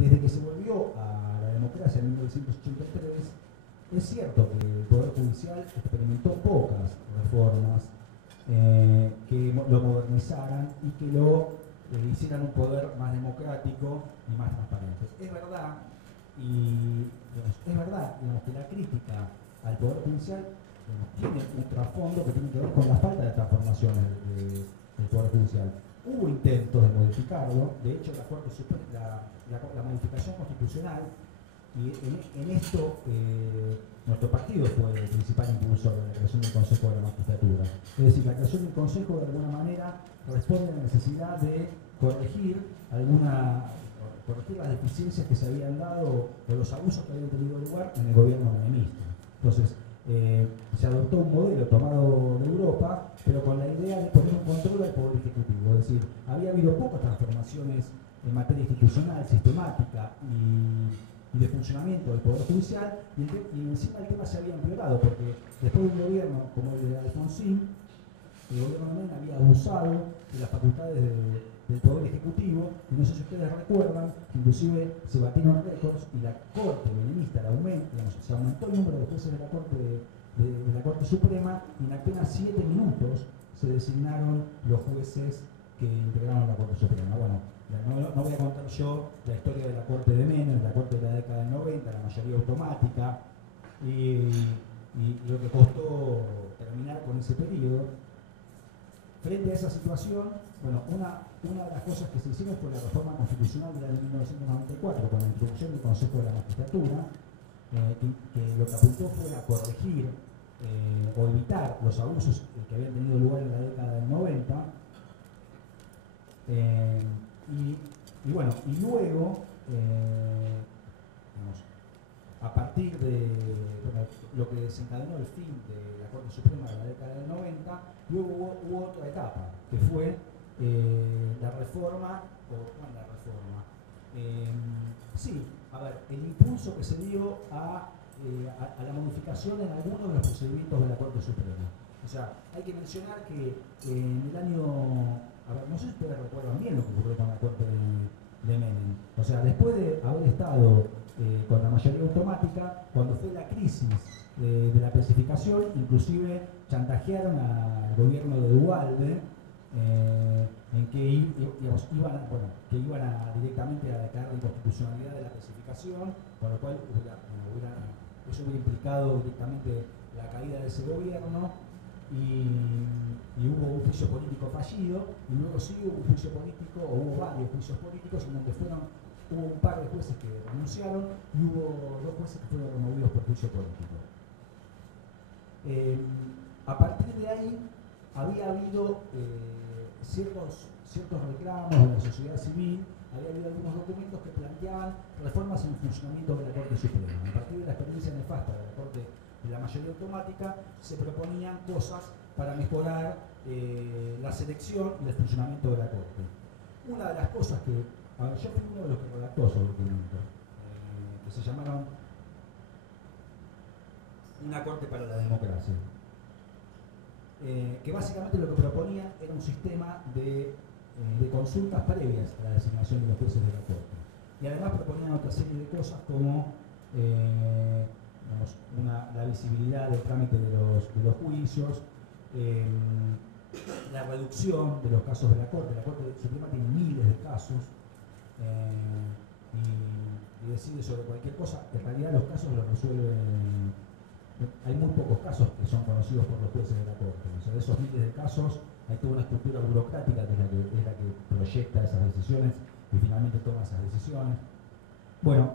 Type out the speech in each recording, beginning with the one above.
desde que se volvió a la democracia en 1983, es cierto que el Poder Judicial experimentó pocas reformas que lo modernizaran y que lo hicieran un poder más democrático y más transparente. Es verdad, digamos, que la crítica al Poder Judicial tiene un trasfondo que tiene que ver con la falta de transformaciones del Poder Judicial. Hubo intentos de modificarlo, de hecho la modificación constitucional, y en esto nuestro partido fue el principal impulsor de la creación del Consejo de la Magistratura. Es decir, la creación del Consejo de alguna manera responde a la necesidad de corregir las deficiencias que se habían dado o los abusos que habían tenido lugar en el gobierno menemista. Entonces, se adoptó un modelo tomado de Europa, pero con la idea de poner un control al Poder Ejecutivo. Es decir, había habido pocas transformaciones en materia institucional, sistemática y de funcionamiento del Poder Judicial, y encima el tema se había empeorado, porque después de un gobierno como el de Alfonsín, el gobierno de Menem había abusado de las facultades del Poder Ejecutivo, y no sé si ustedes recuerdan que inclusive se batieron récords y la Corte menemista se aumentó el número de jueces de la Corte Suprema, y en apenas 7 minutos se designaron los jueces que integraron la Corte Suprema. Bueno, no voy a contar yo la historia de la Corte de Menem, de la Corte de la década del 90, la mayoría automática, y lo que costó terminar con ese periodo. Frente a esa situación, bueno, una de las cosas que se hicieron fue la reforma constitucional del año 1994, con la introducción del Consejo de la Magistratura, que lo que apuntó fue a corregir o evitar los abusos que habían tenido lugar en la década del 90. Y luego, a partir de lo que desencadenó el fin de la Corte Suprema de la década del 90, luego hubo otra etapa, que fue la reforma. El impulso que se dio a la modificación en algunos de los procedimientos de la Corte Suprema. O sea, hay que mencionar que en el año... no sé si ustedes recuerdan bien lo que ocurrió con la Corte de Menem. O sea, después de haber estado con la mayoría automática, cuando fue la crisis de la especificación, inclusive chantajearon al gobierno de Duhalde en que iban directamente a declarar la inconstitucionalidad de la especificación, con lo cual eso hubiera implicado directamente la caída de ese gobierno. Y hubo un juicio político fallido, y luego sí hubo un juicio político, o hubo varios juicios políticos en donde hubo un par de jueces que renunciaron y hubo 2 jueces que fueron removidos por juicio político. A partir de ahí había habido ciertos reclamos de la sociedad civil, había habido algunos documentos que planteaban reformas en el funcionamiento de la Corte Suprema. A partir de la experiencia nefasta de la Corte de la mayoría automática, se proponían cosas para mejorar la selección y el funcionamiento de la Corte. Una de las cosas que... yo fui uno de los que redactó esos documentos, que se llamaron Una Corte para la Democracia, que básicamente lo que proponía era un sistema de consultas previas a la designación de los jueces de la Corte. Y además proponían otra serie de cosas como la visibilidad del trámite de los juicios, la reducción de los casos de la Corte. La Corte Suprema tiene miles de casos y decide sobre cualquier cosa. En realidad los casos los resuelven. Hay muy pocos casos que son conocidos por los jueces de la Corte. O sea, de esos miles de casos hay toda una estructura burocrática que es la que proyecta esas decisiones y finalmente toma esas decisiones. Bueno,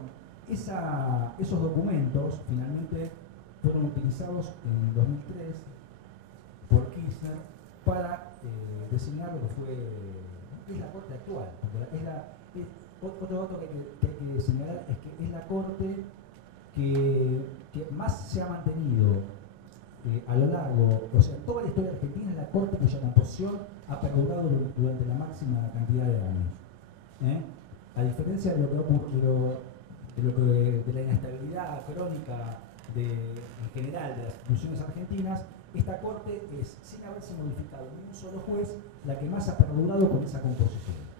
esos documentos finalmente fueron utilizados en 2003 por Kirchner para designar lo que es la Corte actual. Otro dato que hay que señalar es que es la Corte que más se ha mantenido a lo largo, o sea, toda la historia argentina, es la Corte cuya composición ha perdurado durante la máxima cantidad de años. A diferencia de lo que ha ocurrido, de la inestabilidad crónica en general de las instituciones argentinas, esta Corte es, sin haberse modificado ni un solo juez, la que más ha perdurado con esa composición.